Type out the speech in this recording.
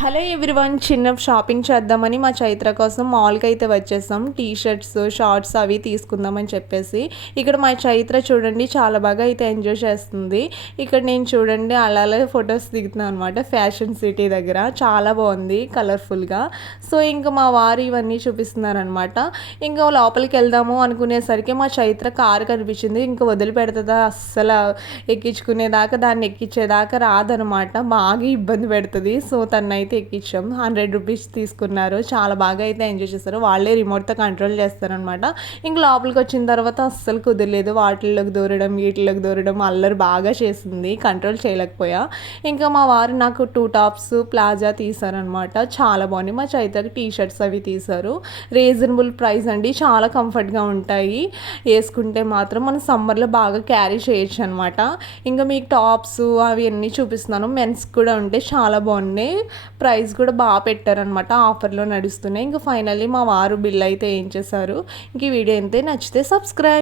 Hello everyone, చిన్న shopping చేద్దామని మా చైత్ర కోసం మాల్కి అయితే వచ్చేసాం. టీ షర్ట్స్, షార్ట్స్ అవి తీసుకుందామని చెప్పేసి. ఇక్కడ మా చైత్ర చూడండి చాలా బాగా అయితే ఎంజాయ్ చేస్తుంది. ఇక్కడ నేను చూడండి అలా ఫొటోస్ దిగుతున్నాను అనమాట ఫ్యాషన్ సిటీ దగ్గర. చాలా బాగుంది కలర్ఫుల్గా. సో ఇంకా మా వారు ఇవన్నీ చూపిస్తున్నారనమాట. ఇంకా లోపలికి వెళ్దాము అనుకునేసరికి మా చైత్ర కారు కనిపించింది. ఇంకా వదిలిపెడుతుందా అస్సలు ఎక్కించుకునేదాకా, దాన్ని ఎక్కించేదాకా రాదనమాట. బాగా ఇబ్బంది పెడుతుంది. సో తనైతే ఎక్కించాం. 100 రూపీస్ తీసుకున్నారు. చాలా బాగా అయితే ఎంజాయ్ చేస్తారు. వాళ్ళే రిమోట్తో కంట్రోల్ చేస్తారనమాట. ఇంక లోపలికి వచ్చిన తర్వాత అస్సలు కుదరలేదు. వాటిల్లోకి దూరడం, వీటిలోకి దూరడం అల్లరి బాగా చేసింది. కంట్రోల్ చేయలేకపోయా. ఇంకా మా వారు నాకు 2 టాప్స్ ప్లాజా తీసారనమాట. చాలా బాగుంది. మా చైతకి టీ షర్ట్స్ అవి తీశారు. రీజనబుల్ ప్రైస్ అండి. చాలా కంఫర్ట్గా ఉంటాయి. వేసుకుంటే మాత్రం మనం సమ్మర్లో బాగా క్యారీ చేయొచ్చు అనమాట. ఇంకా మీకు టాప్స్ అవి అన్నీ చూపిస్తున్నాను. మెన్స్ కూడా ఉంటే చాలా బాగున్నాయి. ప్రైస్ కూడా బాగా పెట్టారనమాట. ఆఫర్లో నడుస్తున్నాయి. ఇంకా ఫైనల్లీ మా వారు బిల్ అయితే ఏం చేశారు. ఇంక ఈ వీడియో అయితే నచ్చితే సబ్స్క్రైబ్.